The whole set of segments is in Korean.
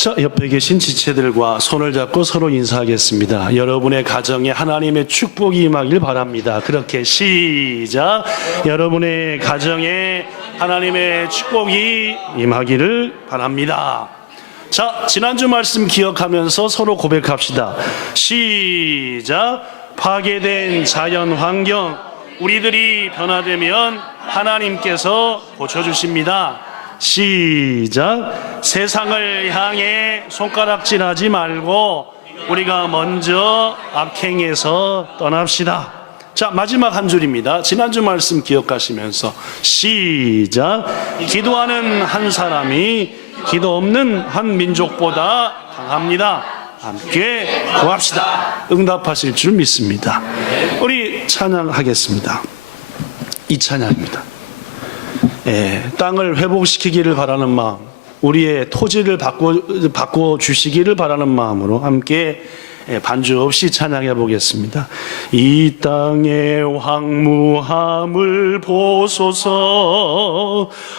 자, 옆에 계신 지체들과 손을 잡고 서로 인사하겠습니다. 여러분의 가정에 하나님의 축복이 임하길 바랍니다. 그렇게 시작. 여러분의 가정에 하나님의 축복이 임하기를 바랍니다. 자, 지난주 말씀 기억하면서 서로 고백합시다. 시작. 파괴된 자연 환경, 우리들이 변화되면 하나님께서 고쳐주십니다. 시작. 세상을 향해 손가락질하지 말고 우리가 먼저 악행에서 떠납시다. 자, 마지막 한 줄입니다. 지난주 말씀 기억하시면서 시작. 기도하는 한 사람이 기도 없는 한 민족보다 강합니다. 함께 구합시다. 응답하실 줄 믿습니다. 우리 찬양하겠습니다. 이 찬양입니다. 땅을 회복시키기를 바라는 마음, 우리의 토지를 바꿔 주시기를 바라는 마음으로 함께 반주 없이 찬양해 보겠습니다. 이 땅의 황무함을 보소서.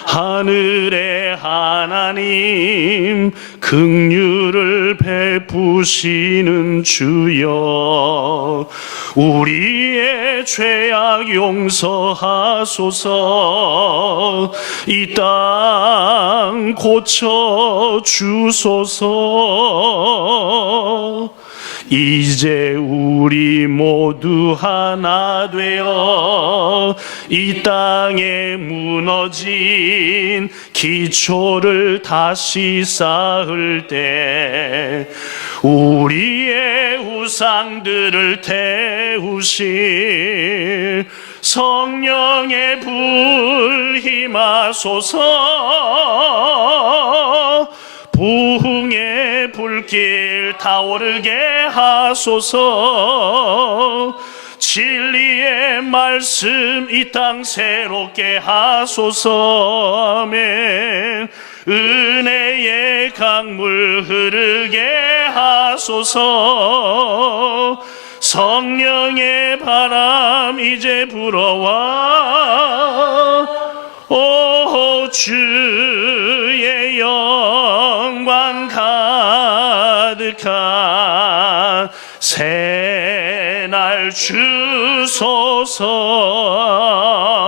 하늘의 하나님 긍휼을 베푸시는 주여, 우리의 죄악 용서하소서. 이 땅 고쳐 주소서. 이제 우리 모두 하나 되어 이 땅에 무너진 기초를 다시 쌓을 때 우리의 우상들을 태우실 성령의 불 임하소서. 부흥의 불길 타오르게 하소서. 진리의 말씀 이 땅 새롭게 하소서. 아멘. 은혜의 강물 흐르게 하소서. 성령의 바람 이제 불어와 오 주의 영광 가득한 새날 주소서.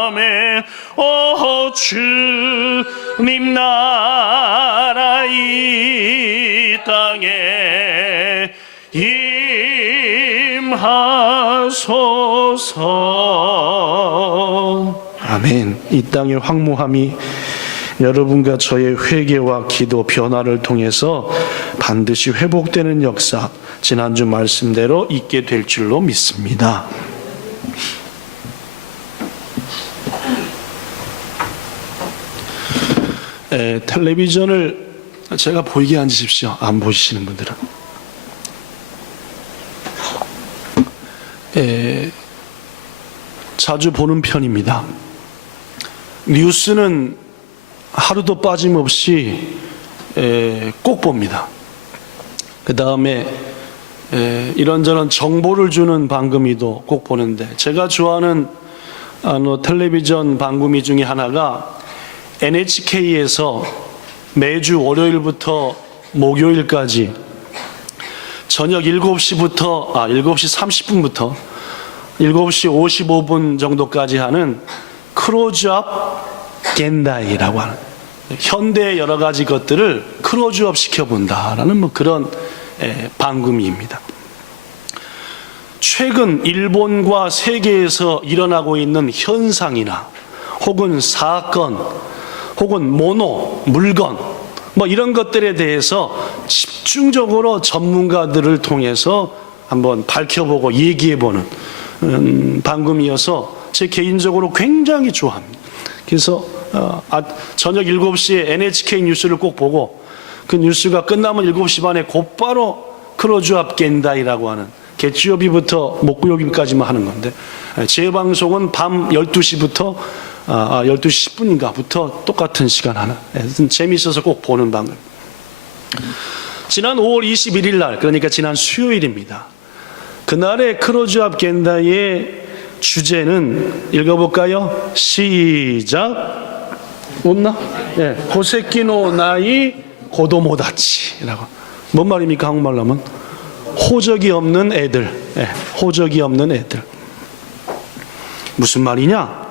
아멘. 오 주님 나라 이 땅에 임하소서. 아멘. 이 땅의 황무함이 여러분과 저의 회개와 기도 변화를 통해서 반드시 회복되는 역사, 지난주 말씀대로 있게 될 줄로 믿습니다. 텔레비전을 제가 보이게 앉으십시오. 안 보시는 분들은. 자주 보는 편입니다. 뉴스는 하루도 빠짐없이 꼭 봅니다. 그 다음에 이런저런 정보를 주는 방금이도 꼭 보는데, 제가 좋아하는 텔레비전 방금이 중에 하나가 NHK에서 매주 월요일부터 목요일까지 저녁 7시부터 7시 30분부터 7시 55분 정도까지 하는 크로즈업 겐다이라고 하는, 현대의 여러 가지 것들을 크로즈업 시켜본다라는 그런 방금입니다. 최근 일본과 세계에서 일어나고 있는 현상이나 혹은 사건 혹은 물건 이런 것들에 대해서 집중적으로 전문가들을 통해서 한번 밝혀보고 얘기해보는 방금이어서 제 개인적으로 굉장히 좋아합니다. 그래서 저녁 7시에 NHK 뉴스를 꼭 보고, 그 뉴스가 끝나면 7시 반에 곧바로 크로즈업 겐다이라고 하는, 개주요비부터 목요일까지만 하는 건데, 재방송은 밤 12시부터 12시 10분인가부터 똑같은 시간 하나. 재미있어서 꼭 보는 방금. 지난 5월 21일 날, 그러니까 지난 수요일입니다. 그날의 크로즈업 겐다이의 주제는 읽어볼까요? 시작. 웃나? 네. 고세키노 나이 고도 못하지라고. 뭔 말입니까? 한국말로 하면 호적이 없는 애들. 호적이 없는 애들. 무슨 말이냐?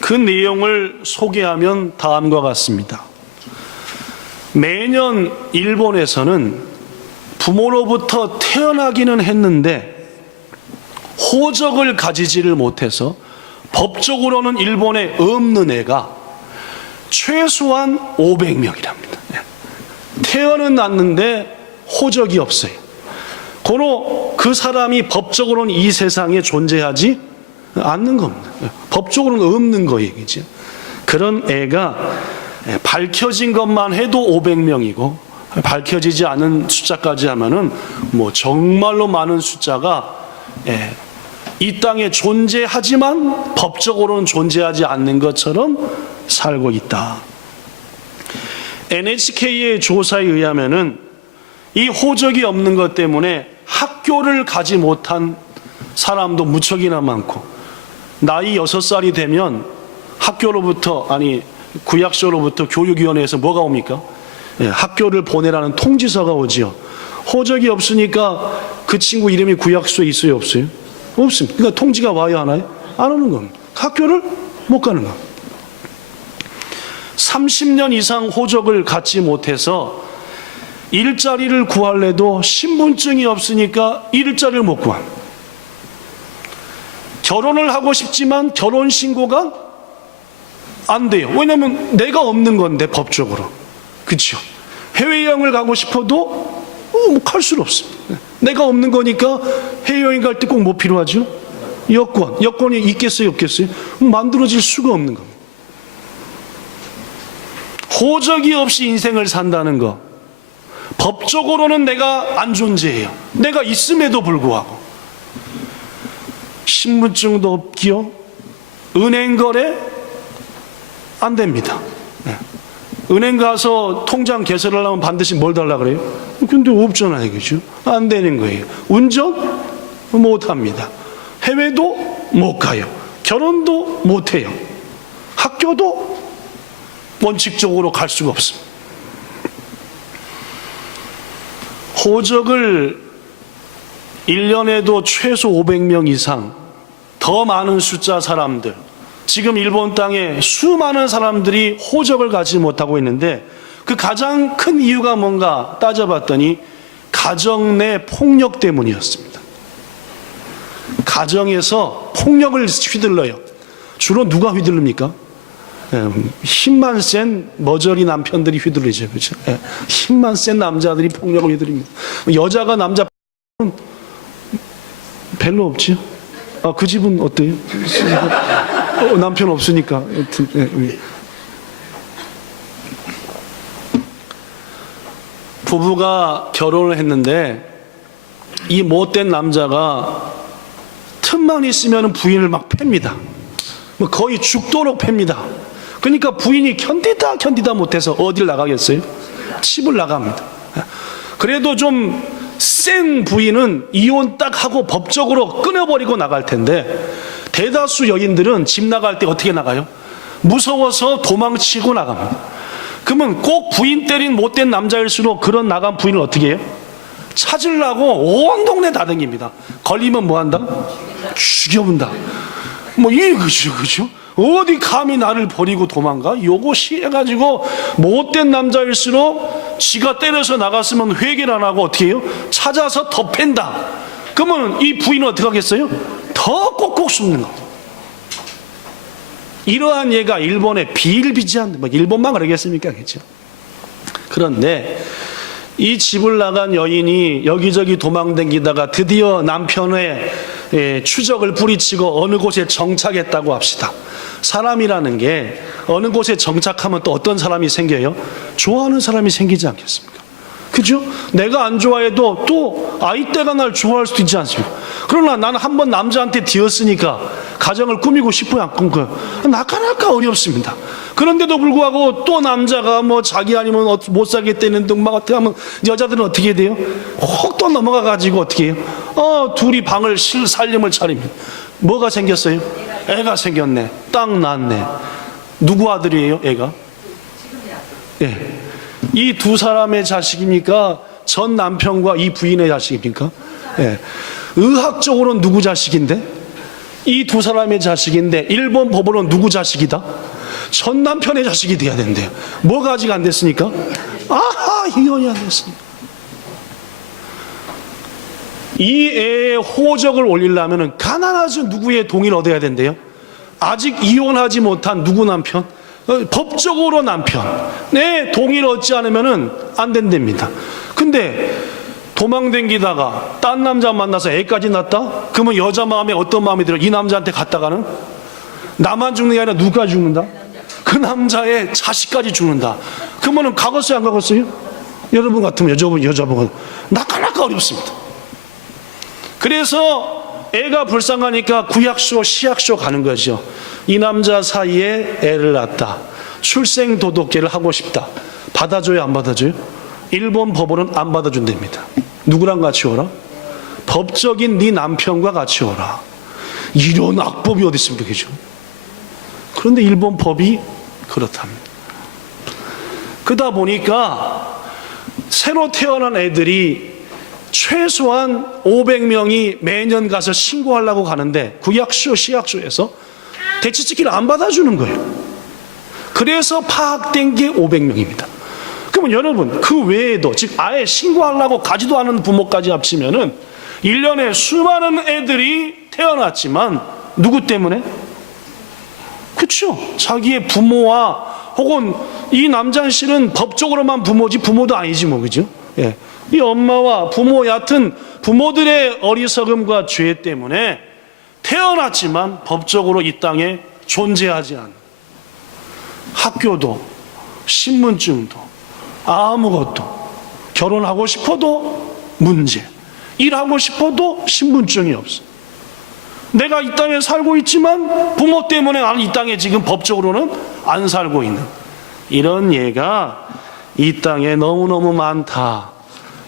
그 내용을 소개하면 다음과 같습니다. 매년 일본에서는 부모로부터 태어나기는 했는데 호적을 가지지를 못해서 법적으로는 일본에 없는 애가 최소한 500명이랍니다. 태어는 났는데 호적이 없어요. 그 사람이 법적으로는 이 세상에 존재하지 않는 겁니다. 법적으로는 없는 거 얘기죠. 그런 애가 밝혀진 것만 해도 500명이고 밝혀지지 않은 숫자까지 하면은 뭐 정말로 많은 숫자가 이 땅에 존재하지만 법적으로는 존재하지 않는 것처럼 살고 있다. NHK의 조사에 의하면은 이 호적이 없는 것 때문에 학교를 가지 못한 사람도 무척이나 많고, 나이 6살이 되면 구약소로부터 교육위원회에서 뭐가 옵니까? 학교를 보내라는 통지서가 오지요. 호적이 없으니까 그 친구 이름이 구약소에 있어요, 없어요? 없습니다. 그러니까 통지가 와야 하나요? 안 오는 겁니다. 학교를 못 가는 겁니다. 30년 이상 호적을 갖지 못해서 일자리를 구할래도 신분증이 없으니까 일자리를 못 구합니다. 결혼을 하고 싶지만 결혼신고가 안 돼요. 왜냐하면 내가 없는 건데 법적으로. 그렇죠? 해외여행을 가고 싶어도 갈 수는 없습니다. 내가 없는 거니까 해외여행 갈 때 꼭 뭐 필요하죠? 여권이 있겠어요, 없겠어요? 만들어질 수가 없는 겁니다. 호적이 없이 인생을 산다는 거, 법적으로는 내가 안 존재해요. 내가 있음에도 불구하고. 신분증도 없기요. 은행 거래 안 됩니다. 은행 가서 통장 개설을 하면 반드시 뭘 달라 그래요? 근데 없잖아요, 그죠? 안 되는 거예요. 운전 못 합니다. 해외도 못 가요. 결혼도 못 해요. 학교도 원칙적으로 갈 수가 없습니다. 호적을 1년에도 최소 500명 이상, 더 많은 숫자 사람들, 지금 일본 땅에 수많은 사람들이 호적을 가지 못하고 있는데, 그 가장 큰 이유가 뭔가 따져봤더니 가정 내 폭력 때문이었습니다. 가정에서 폭력을 휘둘러요. 주로 누가 휘둘릅니까? 힘만 센 머저리 남편들이 휘둘리죠. 그렇죠? 힘만 센 남자들이 폭력을 휘둘립니다. 여자가 남자 별로 없죠. 그 집은 어때요? 남편 없으니까. 부부가 결혼을 했는데 이 못된 남자가 틈만 있으면 부인을 막 팹니다. 거의 죽도록 팹니다. 그러니까 부인이 견디다 못해서 어딜 나가겠어요? 집을 나갑니다. 그래도 좀 센 부인은 이혼 딱 하고 법적으로 끊어버리고 나갈 텐데, 대다수 여인들은 집 나갈 때 어떻게 나가요? 무서워서 도망치고 나갑니다. 그러면 꼭 부인 때린 못된 남자일수록 그런 나간 부인을 어떻게 해요? 찾으려고 온 동네 다 다닙니다. 걸리면 뭐 한다? 죽여본다. 그죠? 어디 감히 나를 버리고 도망가? 요것이 해가지고 못된 남자일수록 지가 때려서 나갔으면 회개를 안 하고 어떻게 해요? 찾아서 더 팬다. 그러면 이 부인은 어떻게 하겠어요? 더 꼭꼭 숨는 겁니다. 이러한 예가 일본의 비일비재한, 일본만 그러겠습니까? 그렇죠? 그런데 이 집을 나간 여인이 여기저기 도망다니다가 드디어 남편의 추적을 뿌리치고 어느 곳에 정착했다고 합시다. 사람이라는 게 어느 곳에 정착하면 또 어떤 사람이 생겨요? 좋아하는 사람이 생기지 않겠습니까? 그죠? 내가 안 좋아해도 또 아이떼가 날 좋아할 수도 있지 않습니까? 그러나 나는 한번 남자한테 뒤었으니까 가정을 꾸미고 싶어요, 안 꾸며요? 나까나까 어렵습니다. 그런데도 불구하고 또 남자가 자기 아니면 못 살겠다는 등 막 어떻게 하면 여자들은 어떻게 돼요? 혹 또 넘어가가지고 어떻게 해요? 둘이 방을 살림을 차립니다. 뭐가 생겼어요? 애가 생겼네. 딱 낳네. 누구 아들이에요, 애가? 예. 이 두 사람의 자식입니까? 전 남편과 이 부인의 자식입니까? 예. 의학적으로는 누구 자식인데? 이 두 사람의 자식인데 일본 법으로는 누구 자식이다? 전 남편의 자식이 돼야 된대요. 뭐가 아직 안 됐으니까? 아하, 이혼이 안 됐으니까. 이 애의 호적을 올리려면 가난하지 누구의 동의를 얻어야 된대요? 아직 이혼하지 못한 누구 남편? 법적으로 남편. 네, 동의를 얻지 않으면 안 된답니다. 근데 도망댕기다가 딴 남자 만나서 애까지 낳았다? 그러면 여자 마음에 어떤 마음이 들어? 이 남자한테 갔다가는 나만 죽는 게 아니라 누가 죽는다? 그 남자의 자식까지 죽는다. 그러면 가겠어요, 안 가겠어요? 여러분 같으면 여자분 나까나까 어렵습니다. 그래서 애가 불쌍하니까 구약소 시약소 가는 거죠. 이 남자 사이에 애를 낳았다. 출생 도독계를 하고 싶다. 받아줘요, 안 받아줘요? 일본 법으로는 안 받아준답니다. 누구랑 같이 오라? 법적인 네 남편과 같이 오라. 이런 악법이 어디 있습니까? 그죠? 그런데 일본 법이 그렇답니다. 그러다 보니까 새로 태어난 애들이 최소한 500명이 매년 가서 신고하려고 가는데 구약소 시약소에서 대치짓기를 안 받아주는 거예요. 그래서 파악된 게 500명입니다. 그러면 여러분 그 외에도 즉 아예 신고하려고 가지도 않은 부모까지 합치면은 1년에 수많은 애들이 태어났지만 누구 때문에? 그렇죠. 자기의 부모와 혹은 이 남자 씨는 법적으로만 부모지 부모도 아니지 뭐, 그죠? 예. 이 엄마와 부모, 얕은 부모들의 어리석음과 죄 때문에 태어났지만 법적으로 이 땅에 존재하지 않는, 학교도 신분증도 아무것도, 결혼하고 싶어도 문제, 일하고 싶어도 신분증이 없어. 내가 이 땅에 살고 있지만 부모 때문에 나는 이 땅에 지금 법적으로는 안 살고 있는 이런 예가 이 땅에 너무너무 많다.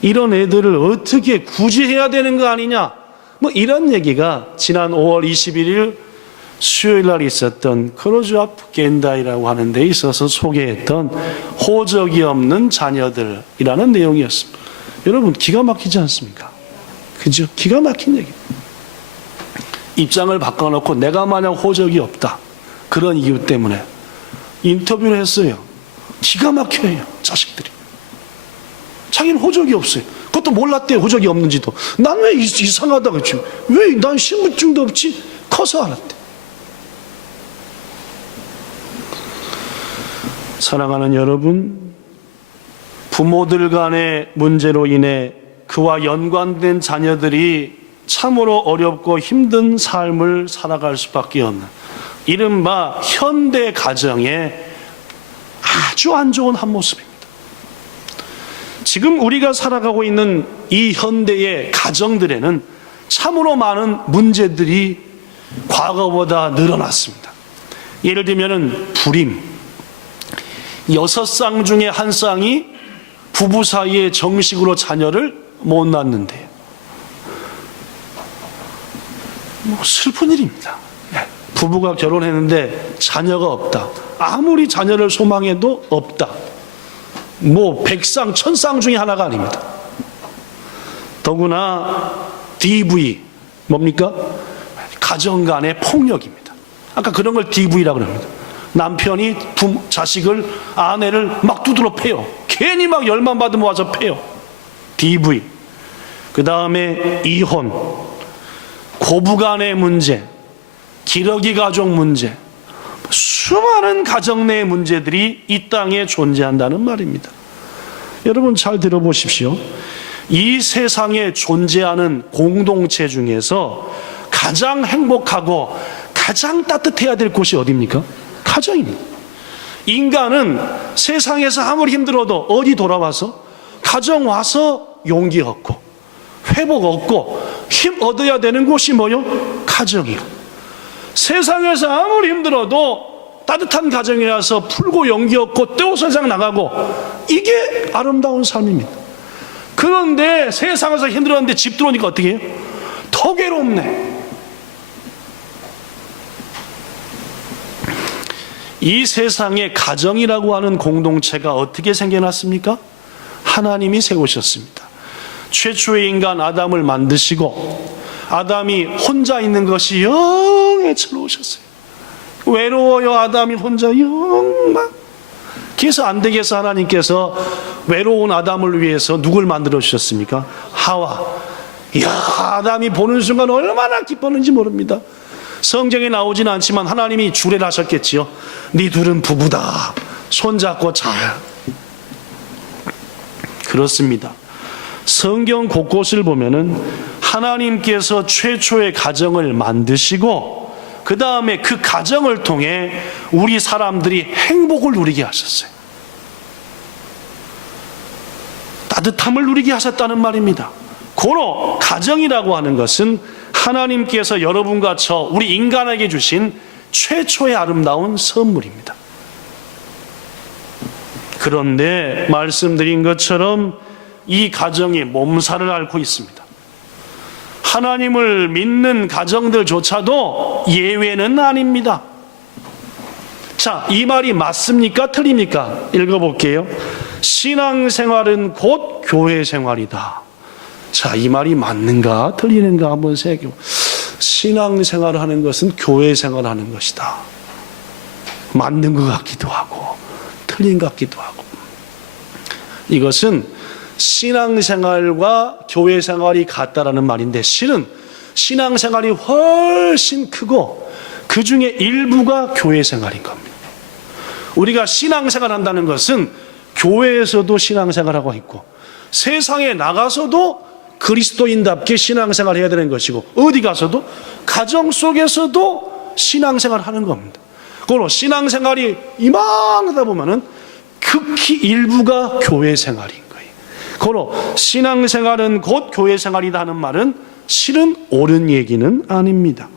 이런 애들을 어떻게 구제해야 되는 거 아니냐, 뭐 이런 얘기가 지난 5월 21일 수요일 날 있었던 크로즈업 겐다이라고 하는 데 있어서 소개했던 호적이 없는 자녀들이라는 내용이었습니다. 여러분 기가 막히지 않습니까? 그죠? 기가 막힌 얘기. 입장을 바꿔놓고 내가 만약 호적이 없다, 그런 이유 때문에 인터뷰를 했어요. 기가 막혀요. 자식들이 자기는 호적이 없어요. 그것도 몰랐대요. 호적이 없는지도. 난 왜 이상하다 그랬지. 왜 난 신분증도 없지? 커서 알았대. 사랑하는 여러분, 부모들 간의 문제로 인해 그와 연관된 자녀들이 참으로 어렵고 힘든 삶을 살아갈 수밖에 없는 이른바 현대 가정의 아주 안 좋은 한 모습입니다. 지금 우리가 살아가고 있는 이 현대의 가정들에는 참으로 많은 문제들이 과거보다 늘어났습니다. 예를 들면 불임, 6쌍 중에 한 쌍이 부부 사이에 정식으로 자녀를 못 낳는데요. 뭐 슬픈 일입니다. 부부가 결혼했는데 자녀가 없다. 아무리 자녀를 소망해도 없다. 뭐 100쌍, 1000쌍 중에 하나가 아닙니다. 더구나 DV, 뭡니까? 가정 간의 폭력입니다. 아까 그런 걸 DV라고 합니다. 남편이 자식을, 아내를 막 두드러 패요. 괜히 막 열만 받으면 와서 패요. DV. 그 다음에 이혼, 고부간의 문제, 기러기 가족 문제, 수많은 가정 내 문제들이 이 땅에 존재한다는 말입니다. 여러분 잘 들어보십시오. 이 세상에 존재하는 공동체 중에서 가장 행복하고 가장 따뜻해야 될 곳이 어디입니까? 가정입니다. 인간은 세상에서 아무리 힘들어도 어디 돌아와서 가정 와서 용기 얻고 회복 얻고 힘 얻어야 되는 곳이 뭐요? 가정이요. 세상에서 아무리 힘들어도 따뜻한 가정이라서 풀고 용기 얻고 또 세상 나가고, 이게 아름다운 삶입니다. 그런데 세상에서 힘들었는데 집 들어오니까 어떻게 해요? 더 괴롭네. 이 세상에 가정이라고 하는 공동체가 어떻게 생겨났습니까? 하나님이 세우셨습니다. 최초의 인간 아담을 만드시고 아담이 혼자 있는 것이 영 애처로우셨어요. 외로워요, 아담이 혼자 영막. 그래서 안 되겠어 하나님께서 외로운 아담을 위해서 누굴 만들어 주셨습니까? 하와. 이야, 아담이 보는 순간 얼마나 기뻤는지 모릅니다. 성경에 나오지는 않지만 하나님이 주례를 하셨겠지요. 네 둘은 부부다. 손잡고 잘. 그렇습니다. 성경 곳곳을 보면은 하나님께서 최초의 가정을 만드시고 그 다음에 그 가정을 통해 우리 사람들이 행복을 누리게 하셨어요. 따뜻함을 누리게 하셨다는 말입니다. 고로 가정이라고 하는 것은 하나님께서 여러분과 저 우리 인간에게 주신 최초의 아름다운 선물입니다. 그런데 말씀드린 것처럼 이 가정이 몸살을 앓고 있습니다. 하나님을 믿는 가정들조차도 예외는 아닙니다. 자, 이 말이 맞습니까? 틀립니까? 읽어볼게요. 신앙생활은 곧 교회생활이다. 자, 이 말이 맞는가 틀리는가 한번 새겨. 신앙생활을 하는 것은 교회생활을 하는 것이다. 맞는 것 같기도 하고 틀린 것 같기도 하고. 이것은 신앙생활과 교회생활이 같다라는 말인데 실은 신앙생활이 훨씬 크고 그 중에 일부가 교회생활인 겁니다. 우리가 신앙생활 한다는 것은 교회에서도 신앙생활하고 있고 세상에 나가서도 그리스도인답게 신앙생활을 해야 되는 것이고 어디 가서도 가정 속에서도 신앙생활을 하는 겁니다. 그리고 신앙생활이 이만하다 보면은 극히 일부가 교회생활인 거예요. 그리고 신앙생활은 곧 교회생활이다 하는 말은 실은 옳은 얘기는 아닙니다.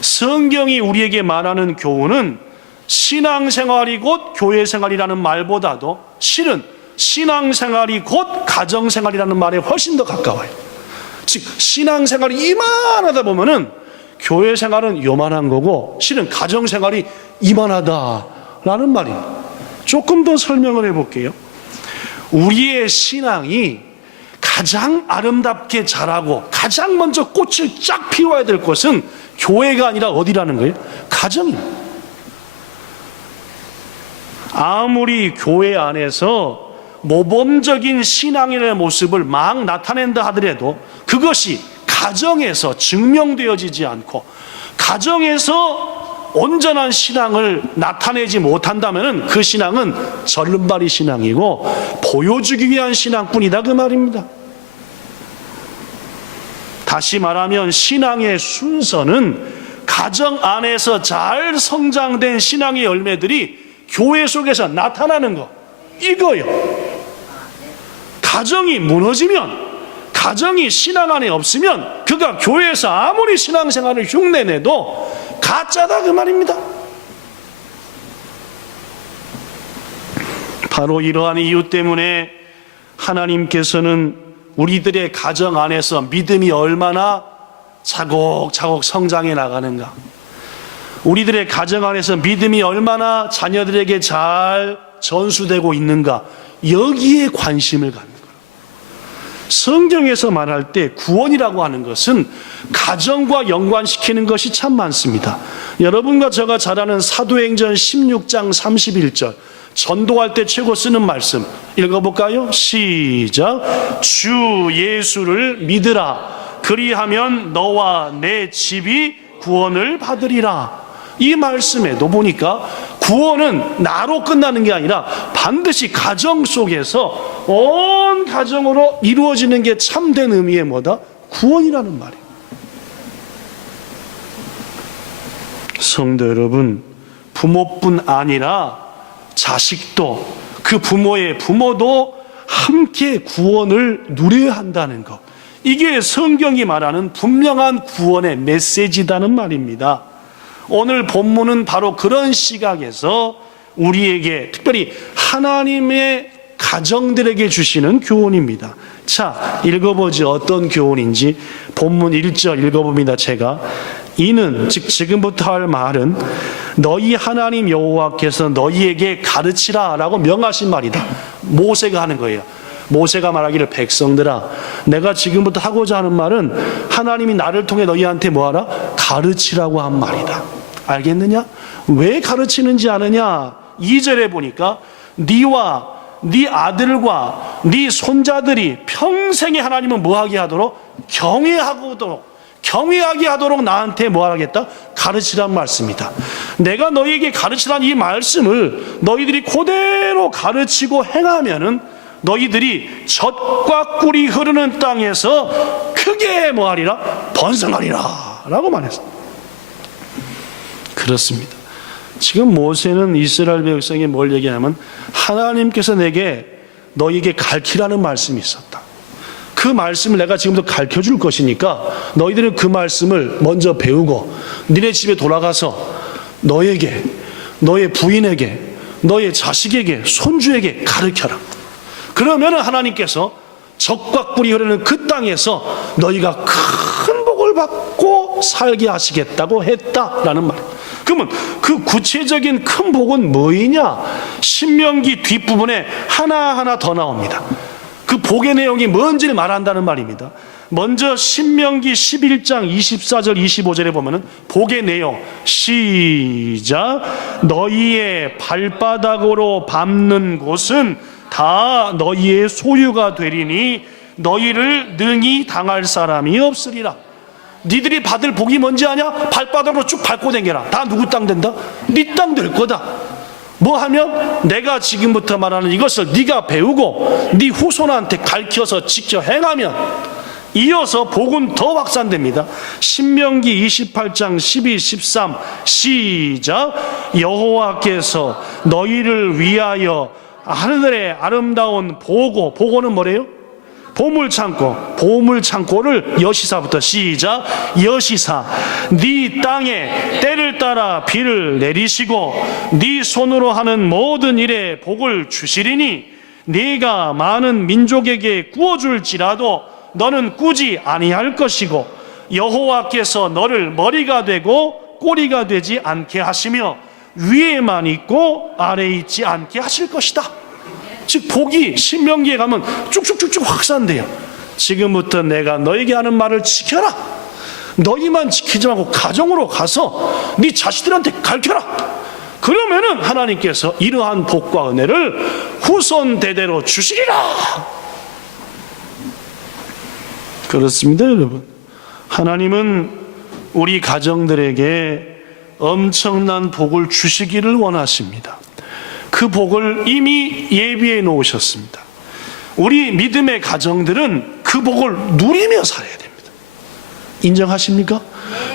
성경이 우리에게 말하는 교훈은 신앙생활이 곧 교회생활이라는 말보다도 실은 신앙생활이 곧 가정생활이라는 말에 훨씬 더 가까워요. 즉 신앙생활이 이만하다 보면은 교회생활은 요만한 거고 실은 가정생활이 이만하다라는 말입니다. 조금 더 설명을 해볼게요. 우리의 신앙이 가장 아름답게 자라고 가장 먼저 꽃을 쫙 피워야 될 곳은 교회가 아니라 어디라는 거예요? 가정입니다. 아무리 교회 안에서 모범적인 신앙인의 모습을 막 나타낸다 하더라도 그것이 가정에서 증명되어지지 않고 가정에서 온전한 신앙을 나타내지 못한다면 그 신앙은 절름발이 신앙이고 보여주기 위한 신앙뿐이다 그 말입니다. 다시 말하면 신앙의 순서는 가정 안에서 잘 성장된 신앙의 열매들이 교회 속에서 나타나는 거 이거요. 가정이 무너지면 가정이 신앙 안에 없으면 그가 교회에서 아무리 신앙생활을 흉내내도 가짜다 그 말입니다. 바로 이러한 이유 때문에 하나님께서는 우리들의 가정 안에서 믿음이 얼마나 차곡차곡 성장해 나가는가, 우리들의 가정 안에서 믿음이 얼마나 자녀들에게 잘 전수되고 있는가, 여기에 관심을 갖는 거예요. 성경에서 말할 때 구원이라고 하는 것은 가정과 연관시키는 것이 참 많습니다. 여러분과 제가 잘 아는 사도행전 16장 31절 전도할 때 최고 쓰는 말씀 읽어볼까요? 시작. 주 예수를 믿으라. 그리하면 너와 내 집이 구원을 받으리라. 이 말씀에도 보니까 구원은 나로 끝나는 게 아니라 반드시 가정 속에서 온 가정으로 이루어지는 게 참된 의미의 뭐다? 구원이라는 말이에요. 성도 여러분, 부모뿐 아니라 자식도 그 부모의 부모도 함께 구원을 누려야 한다는 것, 이게 성경이 말하는 분명한 구원의 메시지다는 말입니다. 오늘 본문은 바로 그런 시각에서 우리에게 특별히 하나님의 가정들에게 주시는 교훈입니다. 자, 읽어보죠. 어떤 교훈인지 본문 1절 읽어봅니다. 제가 이는 즉 지금부터 할 말은 너희 하나님 여호와께서 너희에게 가르치라 라고 명하신 말이다. 모세가 하는 거예요. 모세가 말하기를 백성들아 내가 지금부터 하고자 하는 말은 하나님이 나를 통해 너희한테 뭐하라? 가르치라고 한 말이다. 알겠느냐? 왜 가르치는지 아느냐? 2절에 보니까 네와 네 아들과 네 손자들이 평생에 하나님은 뭐하게 하도록? 경외하게 하도록 나한테 뭐 하겠다? 가르치란 말씀이다. 내가 너희에게 가르치란 이 말씀을 너희들이 그대로 가르치고 행하면은 너희들이 젖과 꿀이 흐르는 땅에서 크게 뭐하리라? 번성하리라 라고 말했습니다. 그렇습니다. 지금 모세는 이스라엘 백성에게 뭘 얘기하냐면 하나님께서 내게 너희에게 가르치라는 말씀이 있었다. 그 말씀을 내가 지금부터 가르쳐줄 것이니까 너희들은 그 말씀을 먼저 배우고 니네 집에 돌아가서 너에게, 너의 부인에게, 너의 자식에게, 손주에게 가르쳐라. 그러면 하나님께서 젖과 꿀이 흐르는 그 땅에서 너희가 큰 복을 받고 살게 하시겠다고 했다라는 말. 그러면 그 구체적인 큰 복은 뭐이냐? 신명기 뒷부분에 하나하나 더 나옵니다. 그 복의 내용이 뭔지를 말한다는 말입니다. 먼저 신명기 11장 24절 25절에 보면은 복의 내용 시작. 너희의 발바닥으로 밟는 곳은 다 너희의 소유가 되리니 너희를 능히 당할 사람이 없으리라. 니들이 받을 복이 뭔지 아냐? 발바닥으로 쭉 밟고 다녀라. 다 누구 땅 된다? 네 땅 될 거다. 뭐 하면 내가 지금부터 말하는 이것을 네가 배우고 네 후손한테 가르쳐서 지켜 행하면 이어서 복은 더 확산됩니다. 신명기 28장 12, 13 시작. 여호와께서 너희를 위하여 하늘의 아름다운 보고는 뭐래요? 보물창고를 여시사부터 시작. 여시사 네 땅에 때를 따라 비를 내리시고 네 손으로 하는 모든 일에 복을 주시리니 네가 많은 민족에게 구워줄지라도 너는 꾸지 아니할 것이고 여호와께서 너를 머리가 되고 꼬리가 되지 않게 하시며 위에만 있고 아래에 있지 않게 하실 것이다. 즉 복이 신명기에 가면 쭉쭉쭉쭉 확산돼요. 지금부터 내가 너에게 하는 말을 지켜라. 너희만 지키지 말고 가정으로 가서 네 자식들한테 가르쳐라. 그러면은 하나님께서 이러한 복과 은혜를 후손 대대로 주시리라. 그렇습니다, 여러분. 하나님은 우리 가정들에게 엄청난 복을 주시기를 원하십니다. 그 복을 이미 예비해 놓으셨습니다. 우리 믿음의 가정들은 그 복을 누리며 살아야 됩니다. 인정하십니까?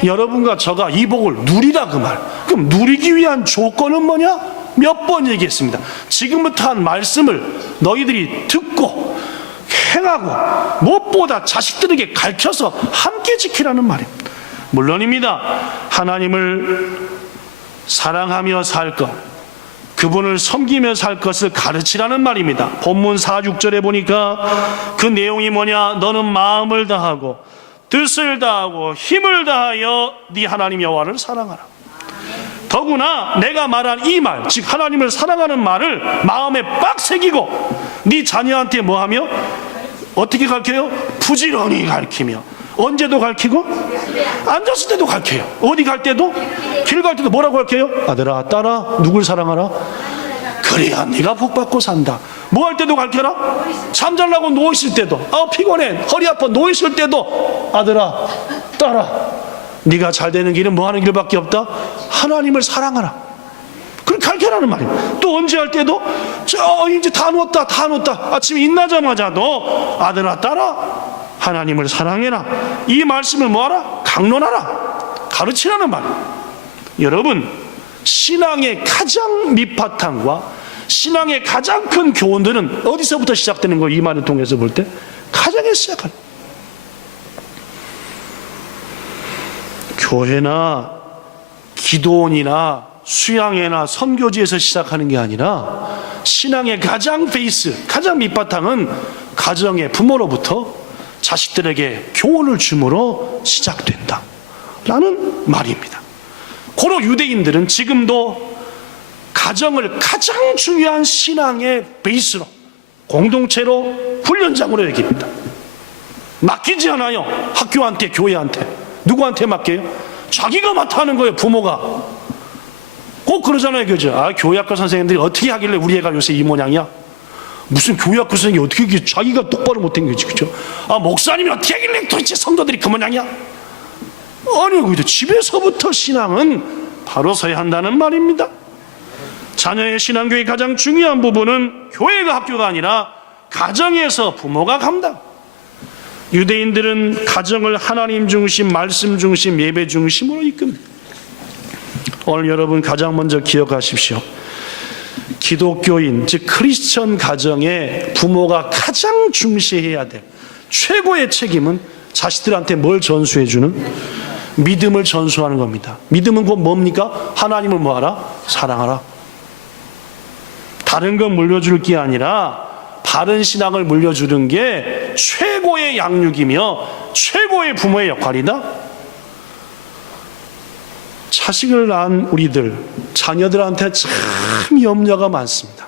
여러분과 저가 이 복을 누리라 그 말. 그럼 누리기 위한 조건은 뭐냐? 몇 번 얘기했습니다. 지금부터 한 말씀을 너희들이 듣고 행하고 무엇보다 자식들에게 가르쳐서 함께 지키라는 말입니다. 물론입니다. 하나님을 사랑하며 살 것, 그분을 섬기며 살 것을 가르치라는 말입니다. 본문 4, 6절에 보니까 그 내용이 뭐냐? 너는 마음을 다하고 뜻을 다하고 힘을 다하여 네 하나님 여호와를 사랑하라. 더구나 내가 말한 이 말, 즉 하나님을 사랑하는 말을 마음에 빡 새기고 네 자녀한테 뭐하며? 어떻게 가르쳐요? 부지런히 가르치며. 언제도 가르치고 앉았을 때도 가르쳐요. 어디 갈 때도, 길 갈 때도 뭐라고 가르쳐요? 아들아 딸아 누굴 사랑하라? 그래야 네가 복받고 산다. 뭐 할 때도 가르쳐라? 잠잘라고 누워있을 때도, 피곤해 허리 아파 누워있을 때도 아들아 딸아 네가 잘 되는 길은 뭐 하는 길밖에 없다? 하나님을 사랑하라. 그걸 가르쳐라는 말이에요. 또 언제 할 때도 이제 다 누웠다 아침에 일어나자마자도 아들아 딸아 하나님을 사랑해라. 이 말씀을 뭐하라? 강론하라. 가르치라는 말이에요. 여러분, 신앙의 가장 밑바탕과 신앙의 가장 큰 교훈들은 어디서부터 시작되는 거예요? 이 말을 통해서 볼 때 가정에서 시작하는, 교회나 기도원이나 수양회나 선교지에서 시작하는 게 아니라 신앙의 가장 베이스, 가장 밑바탕은 가정의 부모로부터 자식들에게 교훈을 줌으로 시작된다 라는 말입니다. 고로 유대인들은 지금도 가정을 가장 중요한 신앙의 베이스로, 공동체로, 훈련장으로 여깁니다. 맡기지 않아요. 학교한테, 교회한테. 누구한테 맡겨요? 자기가 맡아 하는 거예요. 부모가 꼭 그러잖아요. 그죠? 아, 교회학교 선생님들이 어떻게 하길래 우리 애가 요새 이 모양이야? 무슨 교회학교 선생님이 어떻게 자기가 똑바로 못된 거지, 그죠? 아, 목사님이 어떻게 하길래 도대체 성도들이 그 모양이야? 아니요, 그죠? 집에서부터 신앙은 바로 서야 한다는 말입니다. 자녀의 신앙교육의 가장 중요한 부분은 교회가 학교가 아니라 가정에서 부모가 감당. 유대인들은 가정을 하나님 중심, 말씀 중심, 예배 중심으로 이끕니다. 오늘 여러분 가장 먼저 기억하십시오. 기독교인, 즉 크리스천 가정의 부모가 가장 중시해야 될 최고의 책임은 자식들한테 뭘 전수해주는? 믿음을 전수하는 겁니다. 믿음은 곧 뭡니까? 하나님을 뭐하라? 사랑하라. 다른 건 물려줄 게 아니라 바른 신앙을 물려주는 게 최고의 양육이며 최고의 부모의 역할이다. 자식을 낳은 우리들, 자녀들한테 참 염려가 많습니다.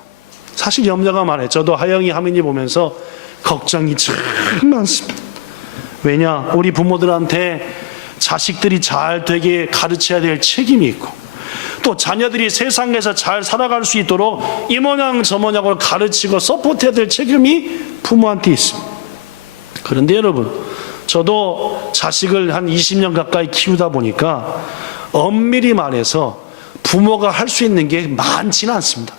사실 염려가 많아요. 저도 하영이, 하민이 보면서 걱정이 참 많습니다. 왜냐? 우리 부모들한테 자식들이 잘 되게 가르쳐야 될 책임이 있고, 또 자녀들이 세상에서 잘 살아갈 수 있도록 이 모양 저 모양을 가르치고 서포트해야 될 책임이 부모한테 있습니다. 그런데 여러분, 저도 자식을 한 20년 가까이 키우다 보니까 엄밀히 말해서 부모가 할 수 있는 게 많지는 않습니다.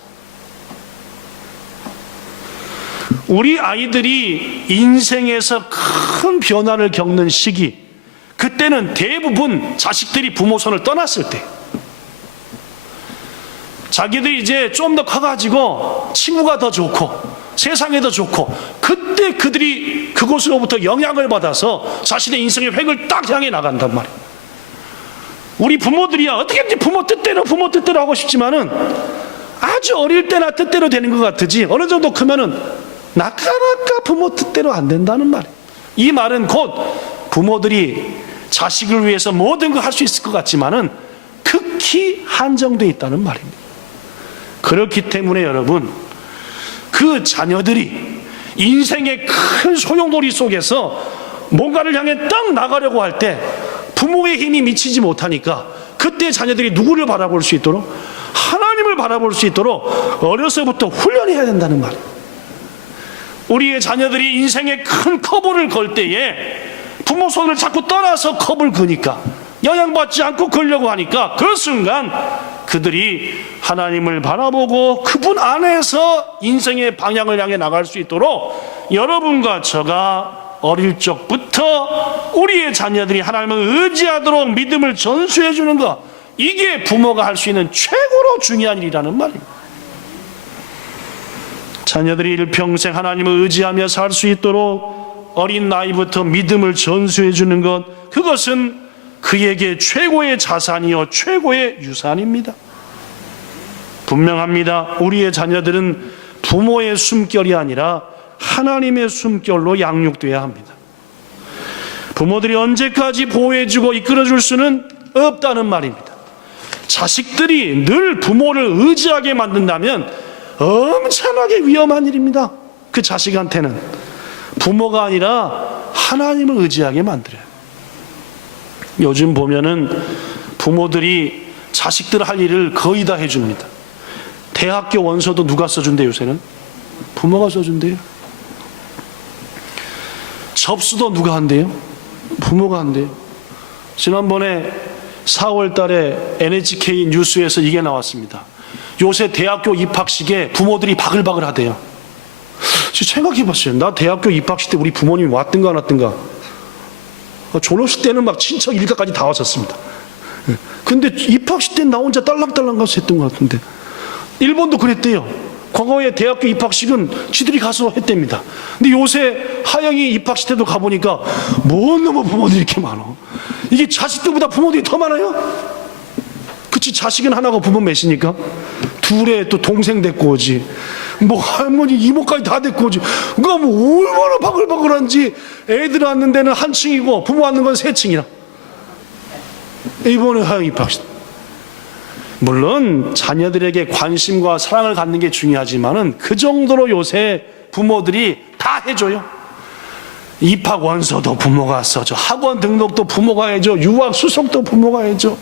우리 아이들이 인생에서 큰 변화를 겪는 시기, 그때는 대부분 자식들이 부모 손을 떠났을 때, 자기들이 이제 좀 더 커가지고 친구가 더 좋고 세상에 더 좋고, 그때 그들이 그곳으로부터 영향을 받아서 자신의 인생의 획을 딱 향해 나간단 말이에요. 우리 부모들이야 어떻게든지 부모 뜻대로 하고 싶지만은 아주 어릴 때나 뜻대로 되는 것 같으지 어느 정도 크면은 나까나까 부모 뜻대로 안 된다는 말이에요. 이 말은 곧 부모들이 자식을 위해서 모든 걸 할 수 있을 것 같지만은 극히 한정되어 있다는 말입니다. 그렇기 때문에 여러분, 그 자녀들이 인생의 큰 소용돌이 속에서 뭔가를 향해 딱 나가려고 할 때 부모의 힘이 미치지 못하니까 그때 자녀들이 누구를 바라볼 수 있도록? 하나님을 바라볼 수 있도록 어려서부터 훈련해야 된다는 말이에요. 우리의 자녀들이 인생의 큰 커브를 걸 때에 부모 손을 자꾸 떠나서 컵을 그니까, 영향받지 않고 걸려고 하니까 그 순간 그들이 하나님을 바라보고 그분 안에서 인생의 방향을 향해 나갈 수 있도록 여러분과 저가 어릴 적부터 우리의 자녀들이 하나님을 의지하도록 믿음을 전수해 주는 것, 이게 부모가 할 수 있는 최고로 중요한 일이라는 말입니다. 자녀들이 일평생 하나님을 의지하며 살 수 있도록 어린 나이부터 믿음을 전수해 주는 것, 그것은 그에게 최고의 자산이요 최고의 유산입니다. 분명합니다. 우리의 자녀들은 부모의 숨결이 아니라 하나님의 숨결로 양육돼야 합니다. 부모들이 언제까지 보호해주고 이끌어줄 수는 없다는 말입니다. 자식들이 늘 부모를 의지하게 만든다면 엄청나게 위험한 일입니다. 그 자식한테는 부모가 아니라 하나님을 의지하게 만들어요. 요즘 보면은 부모들이 자식들 할 일을 거의 다 해줍니다. 대학교 원서도 누가 써준대요? 요새는 부모가 써준대요. 접수도 누가 한대요? 부모가 한대요. 지난번에 4월 달에 NHK 뉴스에서 이게 나왔습니다. 요새 대학교 입학식에 부모들이 바글바글 하대요. 생각해 봤어요. 나 대학교 입학식 때 우리 부모님이 왔든가 안 왔든가. 졸업식 때는 막 친척 일가까지 다 왔었습니다. 근데 입학식 때는 나 혼자 딸랑딸랑 가서 했던 것 같은데, 일본도 그랬대요. 과거에 대학교 입학식은 지들이 가서 했답니다. 근데 요새 하영이 입학식 때도 가보니까 뭔 놈의 부모들이 이렇게 많아. 이게 자식들보다 부모들이 더 많아요? 그치, 자식은 하나고 부모 몇이니까? 둘에 또 동생 데리고 오지, 뭐 할머니 이모까지 다 데리고 오지. 그러니까 뭐 얼마나 바글바글한지. 애들 왔는 데는 한 층이고 부모 왔는 건 세 층이라. 이번에 하영 입학시켰다. 물론 자녀들에게 관심과 사랑을 갖는 게 중요하지만은 그 정도로 요새 부모들이 다 해줘요. 입학 원서도 부모가 써줘, 학원 등록도 부모가 해줘, 유학 수속도 부모가 해줘.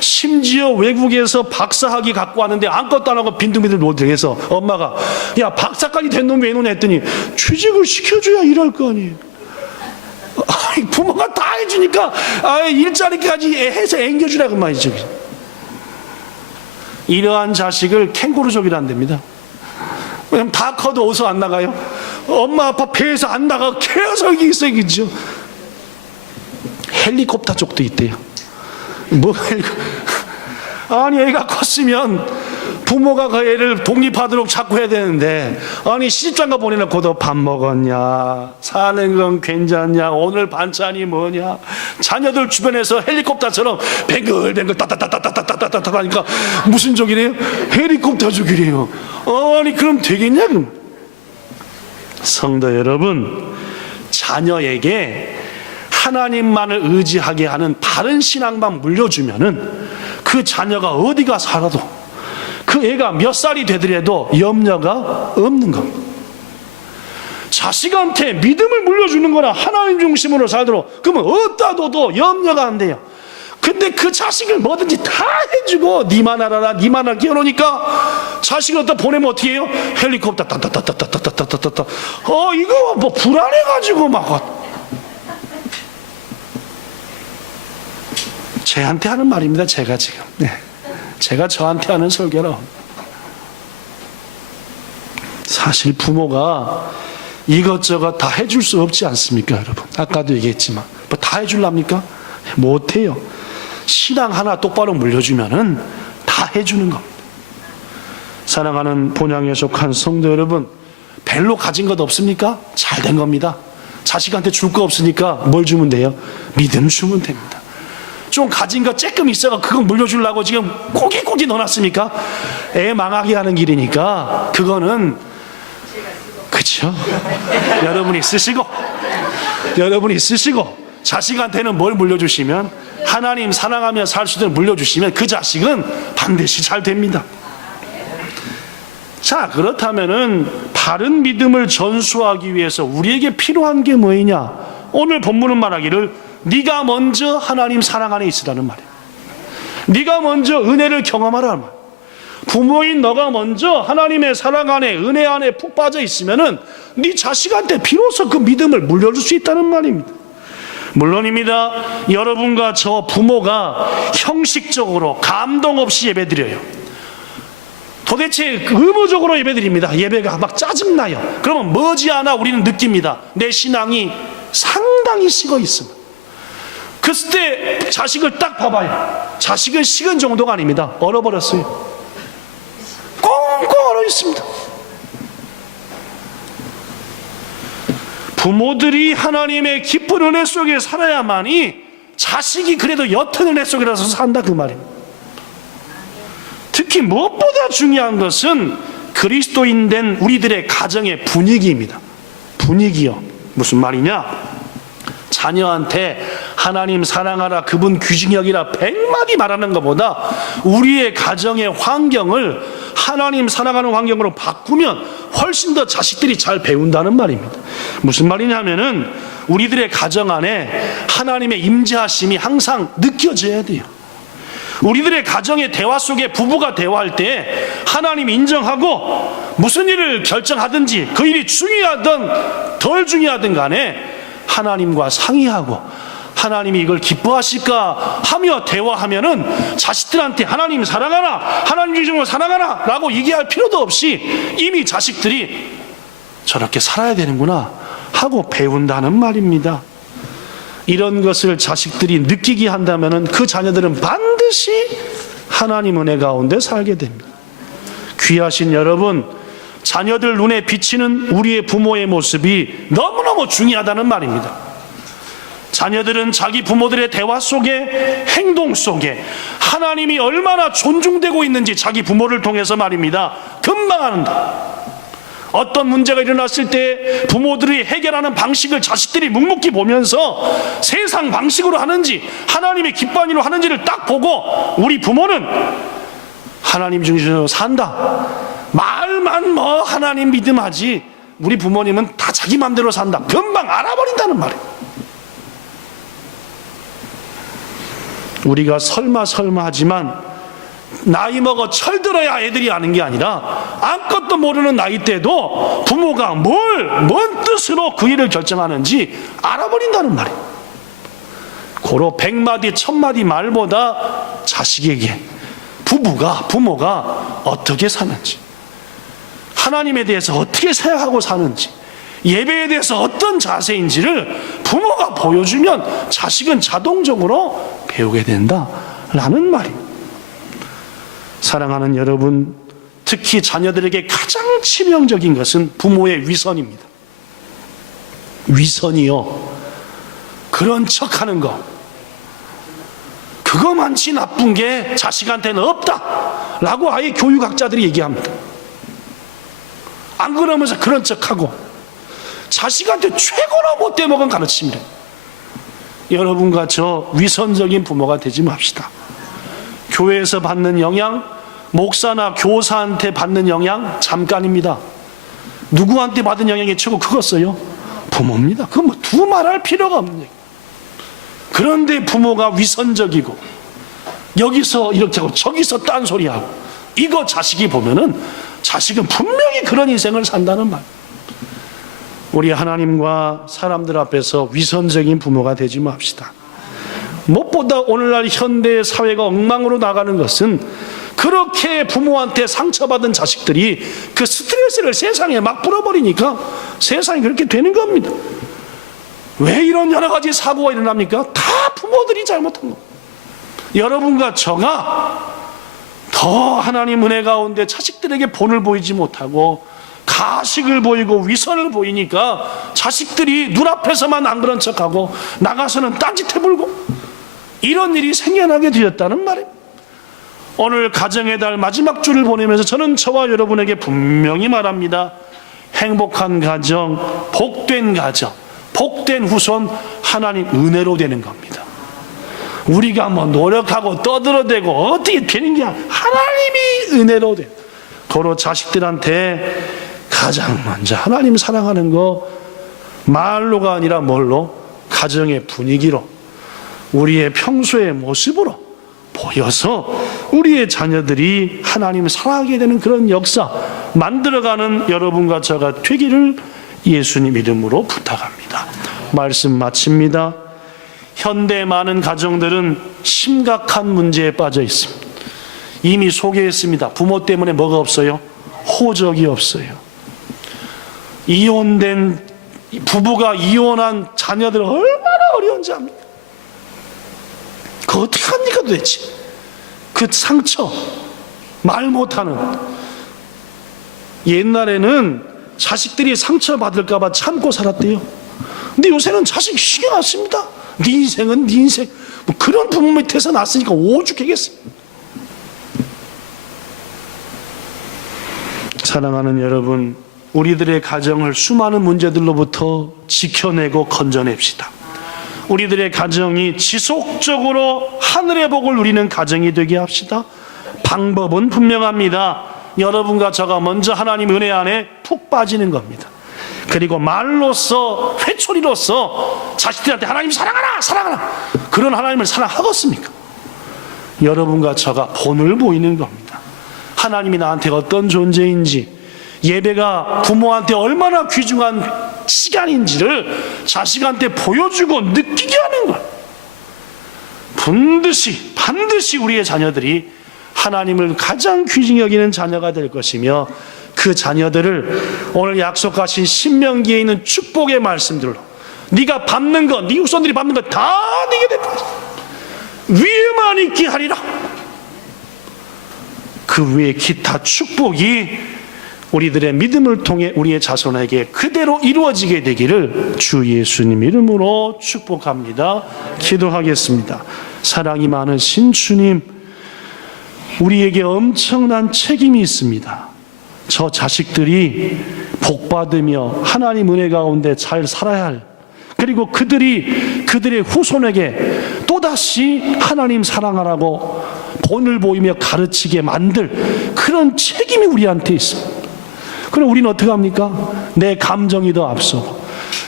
심지어 외국에서 박사학위 갖고 왔는데 아무것도 안 하고 빈둥빈둥 놀더해서 엄마가 야 박사까지 된 놈 왜 이러냐 했더니 취직을 시켜줘야 일할 거 아니에요. 부모가 다 해주니까 일자리까지 해서 앵겨주라고 말이죠. 이러한 자식을 캥거루족이라 한답니다. 왜냐면 다 커도 어디서 안 나가요? 엄마 아빠 배에서 안 나가 계속 있어요. 그죠? 헬리콥터 쪽도 있대요. 뭐 아니 애가 컸으면 부모가 그 애를 독립하도록 자꾸 해야 되는데 아니 시집장가 보내놓고도 밥 먹었냐, 사는 건 괜찮냐, 오늘 반찬이 뭐냐, 자녀들 주변에서 헬리콥터처럼 뱅글뱅글 따따따따따따따따 하니까 무슨 족이래요? 헬리콥터 족이래요. 아니 그럼 되겠냐? 그럼 성도 여러분, 자녀에게 하나님만을 의지하게 하는 바른 신앙만 물려주면은 그 자녀가 어디가 살아도 그 애가 몇 살이 되더라도 염려가 없는 겁니다. 자식한테 믿음을 물려주는 거나 하나님 중심으로 살도록 그러면 어디다 둬도 염려가 안 돼요. 근데 그 자식을 뭐든지 다 해주고 니만 알아라 니만 알아 끼워놓으니까 자식을 어디다 보내면 어떻게 해요? 헬리콥터 따따따따따따따따따 이거 뭐 불안해가지고 막 쟤한테 하는 말입니다. 제가 지금 제가 저한테 하는 설교라. 사실 부모가 이것저것 다 해줄 수 없지 않습니까, 여러분? 아까도 얘기했지만 뭐 다 해줄랍니까? 못해요. 신앙 하나 똑바로 물려주면은 다 해주는 겁니다. 사랑하는 본향에 속한 성도 여러분, 별로 가진 것 없습니까? 잘 된 겁니다. 자식한테 줄 거 없으니까 뭘 주면 돼요? 믿음 주면 됩니다. 좀 가진 거 조금 있어가 그거 물려주려고 지금 꼬깃꼬깃 넣어놨습니까? 애 망하게 하는 길이니까 그거는 그렇죠. 여러분이 쓰시고 자식한테는 뭘 물려주시면 하나님 사랑하며 살 수 있도록 물려주시면 그 자식은 반드시 잘 됩니다. 자, 그렇다면은 바른 믿음을 전수하기 위해서 우리에게 필요한 게 뭐이냐? 오늘 본문은 말하기를 네가 먼저 하나님 사랑 안에 있으라는 말이에요. 네가 먼저 은혜를 경험하라는 말이에요. 부모인 너가 먼저 하나님의 사랑 안에 은혜 안에 푹 빠져 있으면은 네 자식한테 비로소 그 믿음을 물려줄 수 있다는 말입니다. 물론입니다. 여러분과 저 부모가 형식적으로 감동 없이 예배드려요. 도대체 의무적으로 예배드립니다. 예배가 막 짜증나요. 그러면 머지않아 우리는 느낍니다. 내 신앙이 상당히 식어 있습니다. 그랬을 때 자식을 딱 봐봐요. 자식은 식은 정도가 아닙니다. 얼어버렸어요. 꽁꽁 얼어 있습니다. 부모들이 하나님의 깊은 은혜 속에 살아야만이 자식이 그래도 옅은 은혜 속이라서 산다 그 말입니다. 특히 무엇보다 중요한 것은 그리스도인 된 우리들의 가정의 분위기입니다. 분위기요. 무슨 말이냐? 자녀한테 하나님 사랑하라, 그분 귀중히 여기라 100마디 말하는 것보다 우리의 가정의 환경을 하나님 사랑하는 환경으로 바꾸면 훨씬 더 자식들이 잘 배운다는 말입니다. 무슨 말이냐면은 우리들의 가정 안에 하나님의 임재하심이 항상 느껴져야 돼요. 우리들의 가정의 대화 속에 부부가 대화할 때 하나님 인정하고 무슨 일을 결정하든지 그 일이 중요하든 덜 중요하든 간에 하나님과 상의하고 하나님이 이걸 기뻐하실까 하며 대화하면은 자식들한테 하나님 사랑하라, 하나님 중심으로 사랑하라 라고 얘기할 필요도 없이 이미 자식들이 저렇게 살아야 되는구나 하고 배운다는 말입니다. 이런 것을 자식들이 느끼게 한다면은 그 자녀들은 반드시 하나님 은혜 가운데 살게 됩니다. 귀하신 여러분, 자녀들 눈에 비치는 우리의 부모의 모습이 너무너무 중요하다는 말입니다. 자녀들은 자기 부모들의 대화 속에, 행동 속에 하나님이 얼마나 존중되고 있는지 자기 부모를 통해서 말입니다. 금방 아는다. 어떤 문제가 일어났을 때 부모들이 해결하는 방식을 자식들이 묵묵히 보면서 세상 방식으로 하는지 하나님의 기뻐하는 일로 하는지를 딱 보고 우리 부모는 하나님 중심으로 산다, 말만 뭐 하나님 믿음하지, 우리 부모님은 다 자기 맘대로 산다, 금방 알아버린다는 말이에요. 우리가 설마 하지만 나이 먹어 철들어야 애들이 아는 게 아니라 아무것도 모르는 나이 때도 부모가 뭔 뜻으로 그 일을 결정하는지 알아버린다는 말이에요. 고로 100마디 1000마디 말보다 자식에게 부모가 어떻게 사는지, 하나님에 대해서 어떻게 생각하고 사는지, 예배에 대해서 어떤 자세인지를 부모가 보여주면 자식은 자동적으로 배우게 된다라는 말이에요. 사랑하는 여러분, 특히 자녀들에게 가장 치명적인 것은 부모의 위선입니다. 위선이요, 그런 척하는 거, 그거만치 나쁜 게 자식한테는 없다라고 아예 교육학자들이 얘기합니다. 안 그러면서 그런 척하고 자식한테 최고로 못돼먹은 가르침이래. 여러분과 저 위선적인 부모가 되지 맙시다. 교회에서 받는 영향, 목사나 교사한테 받는 영향 잠깐입니다. 누구한테 받은 영향이 최고 크겠어요? 부모입니다. 그건 뭐 두말할 필요가 없는 얘기. 그런데 부모가 위선적이고 여기서 이렇게 하고 저기서 딴소리하고 이거 자식이 보면은 자식은 분명히 그런 인생을 산다는 말. 우리 하나님과 사람들 앞에서 위선적인 부모가 되지 맙시다. 무엇보다 오늘날 현대 사회가 엉망으로 나가는 것은 그렇게 부모한테 상처받은 자식들이 그 스트레스를 세상에 막 풀어버리니까 세상이 그렇게 되는 겁니다. 왜 이런 여러 가지 사고가 일어납니까? 다 부모들이 잘못한 겁니다. 여러분과 저가 더 하나님 은혜 가운데 자식들에게 본을 보이지 못하고 가식을 보이고 위선을 보이니까 자식들이 눈앞에서만 안 그런 척하고 나가서는 딴짓해 불고 이런 일이 생겨나게 되었다는 말이에요. 오늘 가정의 달 마지막 주를 보내면서 저는 저와 여러분에게 분명히 말합니다. 행복한 가정, 복된 가정, 복된 후손 하나님 은혜로 되는 겁니다. 우리가 뭐 노력하고 떠들어대고 어떻게 되는 게 아니라 하나님이 은혜로 돼. 고로 자식들한테 가장 먼저 하나님 사랑하는 거 말로가 아니라 뭘로? 가정의 분위기로, 우리의 평소의 모습으로 보여서 우리의 자녀들이 하나님을 사랑하게 되는 그런 역사 만들어가는 여러분과 저가 되기를 예수님 이름으로 부탁합니다. 말씀 마칩니다. 현대 많은 가정들은 심각한 문제에 빠져 있습니다. 이미 소개했습니다. 부모 때문에 뭐가 없어요? 호적이 없어요. 이혼된 부부가 이혼한 자녀들 얼마나 어려운지 압니까? 그거 어떻게 합니까 도대체? 그 상처 말 못하는. 옛날에는 자식들이 상처받을까 봐 참고 살았대요. 근데 요새는 자식 신경 안 씁니다. 네 인생은 네 인생. 뭐 그런 부모 밑에서 났으니까 오죽하겠어요. 사랑하는 여러분, 우리들의 가정을 수많은 문제들로부터 지켜내고 건져냅시다. 우리들의 가정이 지속적으로 하늘의 복을 누리는 가정이 되게 합시다. 방법은 분명합니다. 여러분과 저가 먼저 하나님 은혜 안에 푹 빠지는 겁니다. 그리고 말로써, 회초리로서 자식들한테 하나님 사랑하라 사랑하라, 그런 하나님을 사랑하겠습니까? 여러분과 저가 본을 보이는 겁니다. 하나님이 나한테 어떤 존재인지, 예배가 부모한테 얼마나 귀중한 시간인지를 자식한테 보여주고 느끼게 하는 것. 반드시 우리의 자녀들이 하나님을 가장 귀중히 여기는 자녀가 될 것이며, 그 자녀들을 오늘 약속하신 신명기에 있는 축복의 말씀들로 네가 밟는 것, 네 후손들이 밟는 것 다 네게 될 것이다. 위에만 있게 하리라. 그 위에 기타 축복이 우리들의 믿음을 통해 우리의 자손에게 그대로 이루어지게 되기를 주 예수님 이름으로 축복합니다. 기도하겠습니다. 사랑이 많으신 주님, 우리에게 엄청난 책임이 있습니다. 저 자식들이 복받으며 하나님 은혜 가운데 잘 살아야 할, 그리고 그들의 후손에게 또다시 하나님 사랑하라고 본을 보이며 가르치게 만들 그런 책임이 우리한테 있습니다. 그럼 우리는 어떻게 합니까? 내 감정이 더 앞서고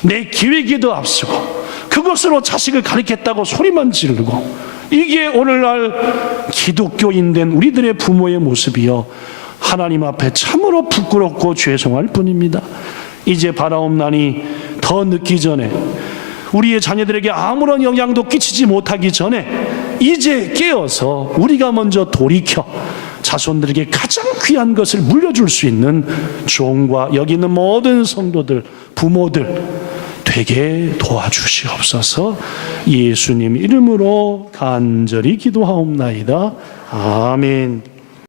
내 계획이 더 앞서고 그것으로 자식을 가르쳤다고 소리만 지르고, 이게 오늘날 기독교인 된 우리들의 부모의 모습이요, 하나님 앞에 참으로 부끄럽고 죄송할 뿐입니다. 이제 바라옵나니 더 늦기 전에, 우리의 자녀들에게 아무런 영향도 끼치지 못하기 전에 이제 깨어서 우리가 먼저 돌이켜 자손들에게 가장 귀한 것을 물려줄 수 있는 종과 여기 있는 모든 성도들, 부모들 되게 도와주시옵소서. 예수님 이름으로 간절히 기도하옵나이다. 아멘.